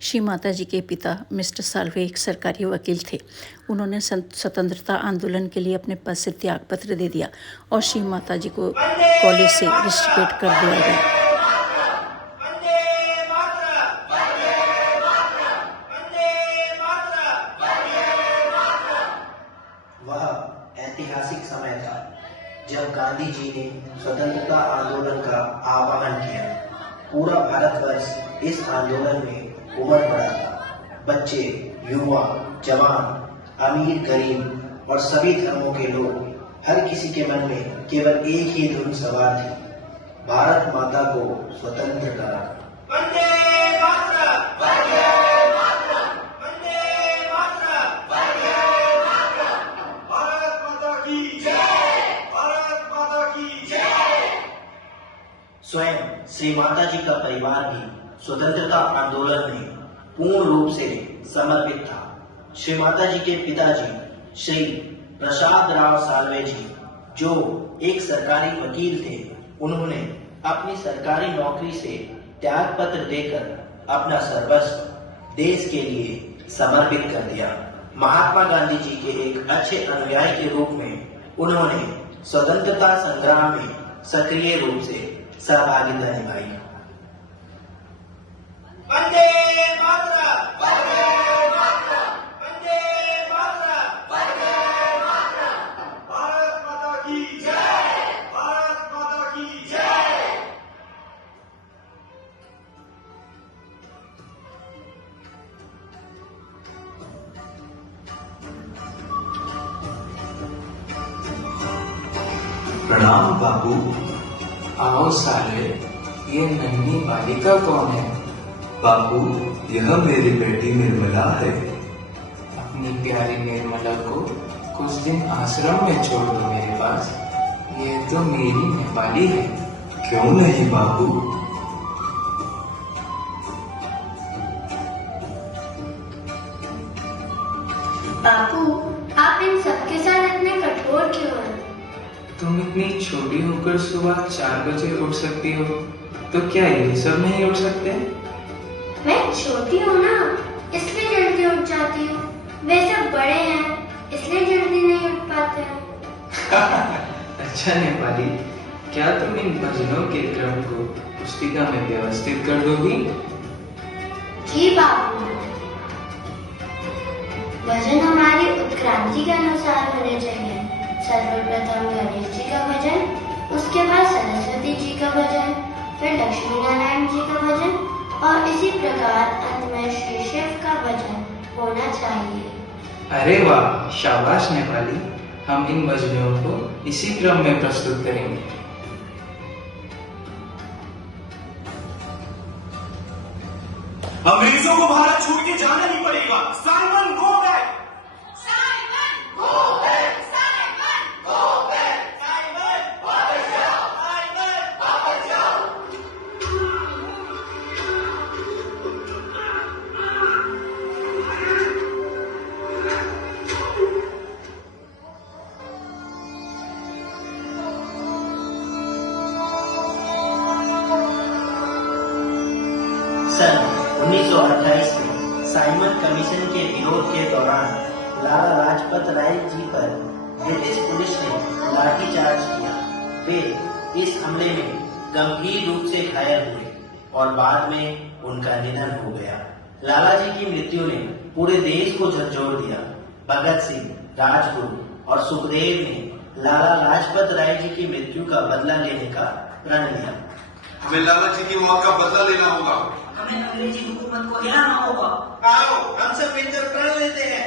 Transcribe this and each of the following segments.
श्री माता जी के पिता मिस्टर साल्वे एक सरकारी वकील थे। उन्होंने स्वतंत्रता आंदोलन के लिए अपने पद से त्यागपत्र दे दिया और श्री माता जी को कॉलेज से रिस्ट्रिकेट कर दिया गया। वह ऐतिहासिक समय था जब गांधी जी ने स्वतंत्रता आंदोलन का आह्वान किया। पूरा भारतवर्ष इस आंदोलन में उमड़ पड़ा था। बच्चे, युवा, जवान, अमीर, गरीब और सभी धर्मों के लोग, हर किसी के मन में केवल एक ही धुन सवार थी, भारत माता को स्वतंत्र करा। वंदे मातरम, वंदे मातरम, वंदे मातरम, वंदे मातरम, भारत माता की जय, भारत माता की जय। स्वयं श्री माता जी का परिवार भी स्वतंत्रता आंदोलन में पूर्ण रूप से समर्पित था। श्री माता जी के पिताजी श्री प्रसाद राव साल्वे जी, जो एक सरकारी वकील थे, उन्होंने अपनी सरकारी नौकरी से त्यागपत्र देकर अपना सर्वस्व देश के लिए समर्पित कर दिया। महात्मा गांधी जी के एक अच्छे अनुयायी के रूप में उन्होंने स्वतंत्रता संग्राम में सक्रिय रूप से सहभागिता निभाई। वंदे मातरम, वंदे मातरम, वंदे मातरम, वंदे मातरम, भारत माता की जय, भारत माता की जय। प्रणाम बाबू। आओ साले, ये नन्ही बालिका कौन है? बाबू, यह मेरी बेटी निर्मला है। अपनी प्यारी निर्मला को कुछ दिन आश्रम में छोड़ दो मेरे पास। ये तो मेरी नेपाली है। क्यों नहीं बाबू? बापू, आप इन सबके साथ इतने कठोर क्यों हैं? तुम इतनी छोटी होकर सुबह 4 बजे उठ सकती हो, तो क्या ये सब नहीं उठ सकते? मैं छोटी हूँ ना, इसलिए जल्दी उठ जाती हूँ। वे सब बड़े हैं, इसलिए जल्दी नहीं उठ पाते हैं। अच्छा नेपाली, क्या तुम इन भजनों के क्रम को पुस्तिका में व्यवस्थित कर दोगी? जी बाबू। भजन हमारी उत्क्रांति के अनुसार होने चाहिए। सर्वप्रथम गणेश जी का भजन, उसके बाद सरस्वती जी का भजन, फिर लक्ष्मी नारायण जी का भजन और इसी प्रकार अंत में श्री शिव का भजन होना चाहिए। अरे वाह, शाबाश नेपाली। हम इन भजनों को इसी क्रम में प्रस्तुत करेंगे। अंग्रेजों को भारत छोड़ के जाना ही पड़ेगा। Simon go back, Simon go back, Simon go back, Simon वापस जाओ, साइमन वापस जाओ। सन 1928 में साइमन कमीशन के विरोध के दौरान लाला लाजपत राय जी पर ब्रिटिश पुलिस ने लाठीचार्ज किया। वे इस हमले में गंभीर रूप से घायल हुए और बाद में उनका निधन हो गया। लाला जी की मृत्यु ने पूरे देश को झकझोर दिया। भगत सिंह, राजगुरु और सुखदेव ने लाला लाजपत राय जी की मृत्यु का बदला लेने का प्रण लिया। हमें लाला जी की मौत का बदला लेना होगा। हमें अंग्रेजी हुकूमत को हिलाना होगा। आओ हम सब मिलकर प्रण लेते हैं।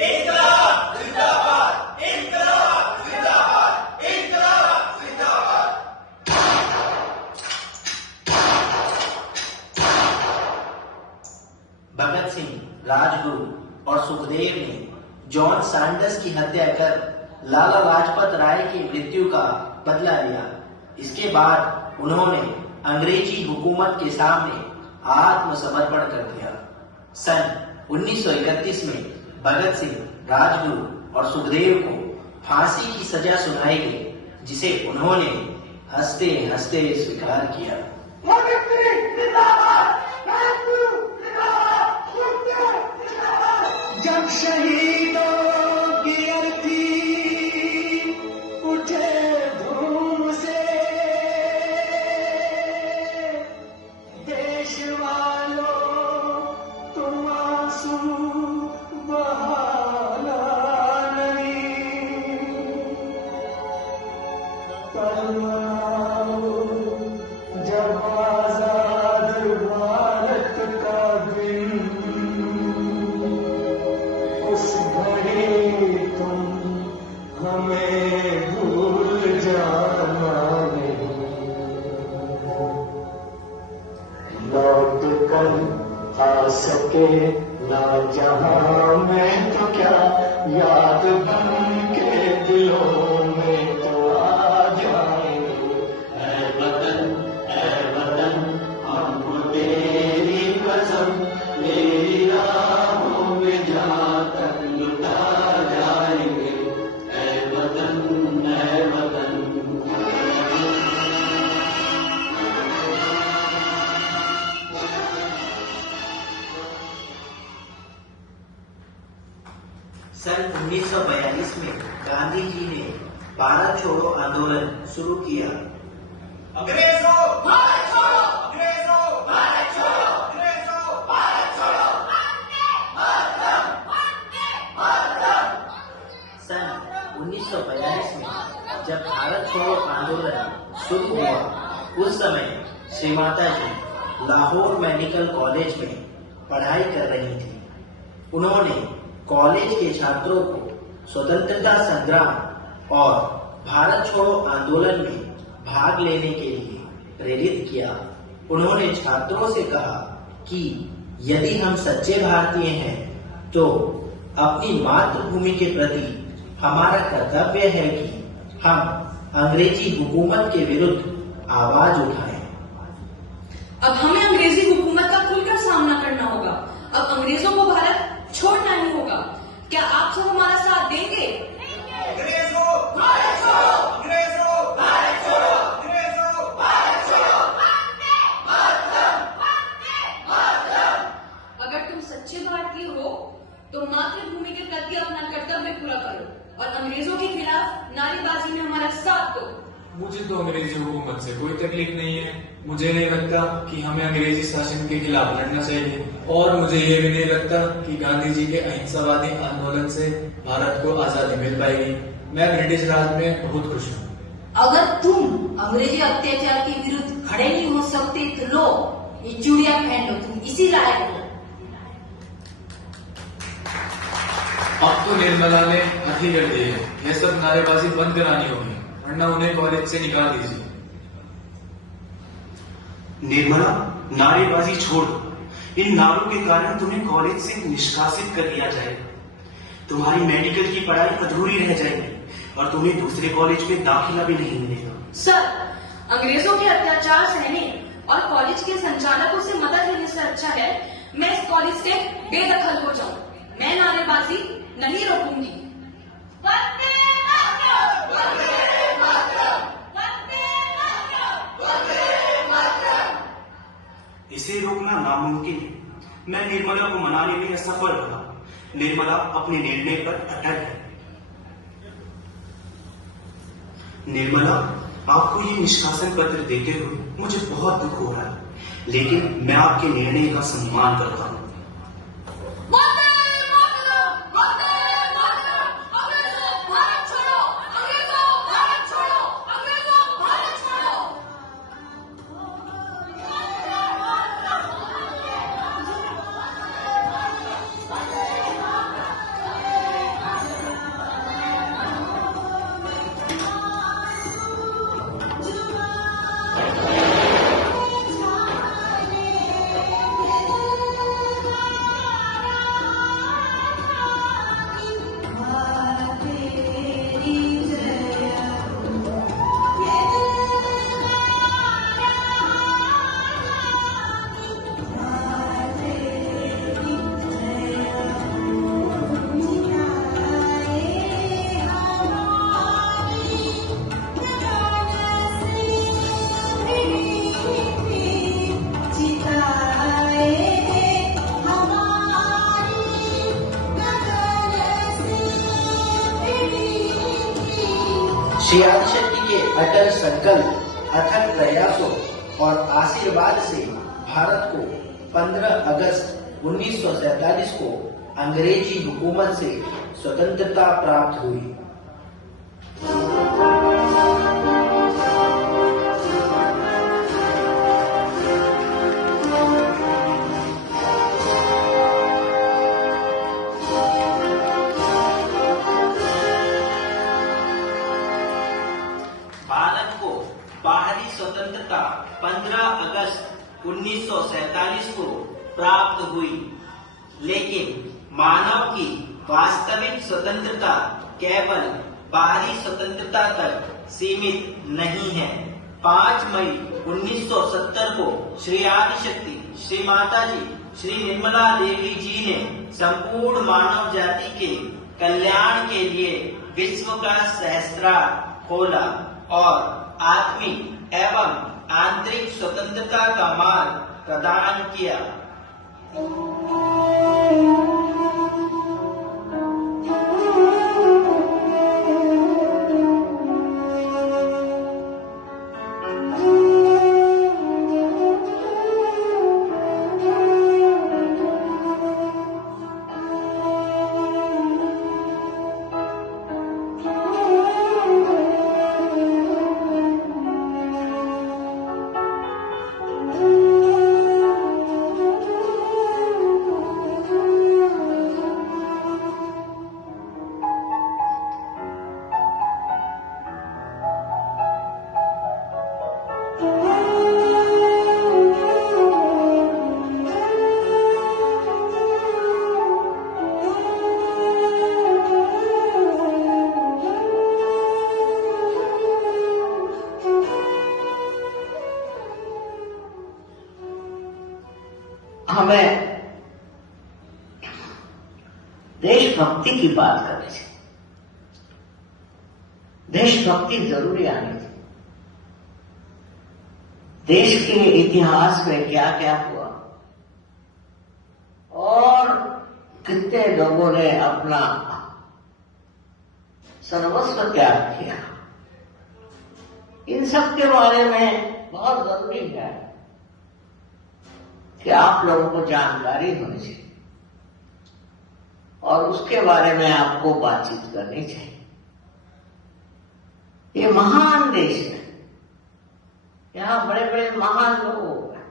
इंकलाब जिंदाबाद, इंकलाब जिंदाबाद, इंकलाब जिंदाबाद। भगत सिंह, राजगुरु और सुखदेव ने जॉन सैंडर्स की हत्या कर लाला लाजपत राय की मृत्यु का बदला लिया। इसके बाद उन्होंने अंग्रेजी हुकूमत के सामने आत्मसमर्पण कर दिया। सन 1931 में भगत सिंह, राजगुरु और सुखदेव को फांसी की सजा सुनाई गई, जिसे उन्होंने हंसते हंसते स्वीकार किया। लौट कर आ सके ना जहां में तो क्या याद बन के दिलों में तो आ जाएंगे। ऐ वतन हमको तेरी कसम, तेरी राहों में जहां तक लुटा जाएंगे। ऐ वतन सन 1942 में गांधी जी ने भारत छोड़ो आंदोलन शुरू किया। अंग्रेजों भारत छोड़ो, अंग्रेजों भारत छोड़ो, अंग्रेजों भारत छोड़ो, सन 1942 में जब भारत छोड़ो आंदोलन शुरू हुआ, उस समय श्री माता जी लाहौर मेडिकल कॉलेज में पढ़ाई कर रही थी। उन्होंने कॉलेज के छात्रों को स्वतंत्रता संग्राम और भारत छोड़ो आंदोलन में भाग लेने के लिए प्रेरित किया। उन्होंने छात्रों से कहा कि यदि हम सच्चे भारतीय हैं तो अपनी मातृभूमि के प्रति हमारा कर्तव्य है कि हम अंग्रेजी हुकूमत के विरुद्ध आवाज उठाएं। अब हमें अंग्रेजी हुकूमत का खुलकर सामना करना होगा। अब अंग्रेजों को भारत छोड़ना ही होगा। क्या आप सब हमारा साथ देंगे? अंग्रेजों भारत छोड़ो, अंग्रेजों भारत छोड़ो, अंग्रेजों भारत छोड़ो। अगर तुम सच्चे भारतीय हो तो मातृभूमि के प्रति अपना कर्तव्य पूरा करो और अंग्रेजों के खिलाफ नारेबाजी में हमारा साथ दो। मुझे तो अंग्रेजी हुकूमत से कोई तकलीफ नहीं है। मुझे नहीं लगता कि हमें अंग्रेजी शासन के खिलाफ लड़ना चाहिए, और मुझे ये भी नहीं लगता कि गांधी जी के अहिंसावादी आंदोलन से भारत को आजादी मिल पाएगी। मैं ब्रिटिश राज में बहुत खुश हूँ। अगर तुम अंग्रेजी अत्याचार के विरुद्ध खड़े नहीं हो सकते तो लो ये चूड़ियां पहन लो, तुम इसी लायक हो। अब तो निर्मला ने हद ही कर दी है। यह सब नारेबाजी बंद करानी होगी, वरना उन्हें कॉलेज से निकाल दीजिए। निर्मला, नारेबाजी छोड़ दो। इन नारों के कारण तुम्हें कॉलेज से निष्कासित कर दिया जाएगा। तुम्हारी मेडिकल की पढ़ाई अधूरी रह जाएगी और तुम्हें दूसरे कॉलेज में दाखिला भी नहीं मिलेगा। सर, अंग्रेजों के अत्याचार सहने और कॉलेज के संचालकों से मदद लेने से अच्छा है मैं इस कॉलेज से बेदखल हो जाऊं। मैं नारेबाजी नहीं रोकूंगी। इसे रोकना नामुमकिन है। मैं निर्मला को मनाने में असफल रहा। निर्मला अपने निर्णय पर अटल है। निर्मला, आपको ये निष्कासन पत्र देते हुए मुझे बहुत दुख हो रहा है, लेकिन मैं आपके निर्णय का सम्मान करता हूँ। श्री आदिशक्ति के अटल संकल्प, अथक प्रयासों और आशीर्वाद से भारत को 15 अगस्त 1947 को अंग्रेजी हुकूमत से स्वतंत्रता प्राप्त हुई। भारत को बाहरी स्वतंत्रता 15 अगस्त 1947 1947 को प्राप्त हुई, लेकिन मानव की वास्तविक स्वतंत्रता केवल बाहरी स्वतंत्रता तक सीमित नहीं है। 5 मई 1970 को श्री आदिशक्ति, श्री माता जी, श्री निर्मला देवी जी ने संपूर्ण मानव जाति के कल्याण के लिए विश्व का सहस्त्रार खोला और आत्मिक एवं आंतरिक स्वतंत्रता का मार्ग प्रदान किया। हमें देशभक्ति की बात करनी चाहिए। देशभक्ति जरूरी आनी चाहिए। देश के इतिहास में क्या क्या हुआ और कितने लोगों ने अपना सर्वस्व त्याग किया, इन सब के बारे में बहुत जरूरी है कि आप लोगों को जानकारी होनी चाहिए और उसके बारे में आपको बातचीत करनी चाहिए। ये महान देश है, यहाँ बड़े बड़े महान लोग हैं।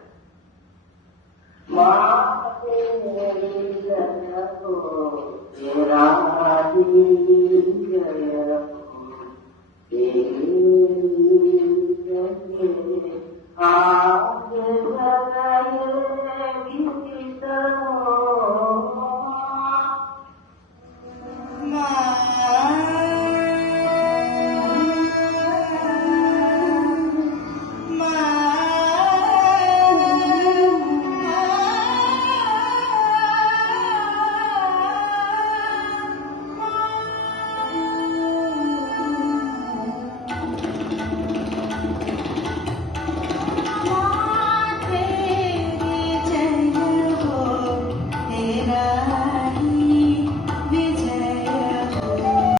आज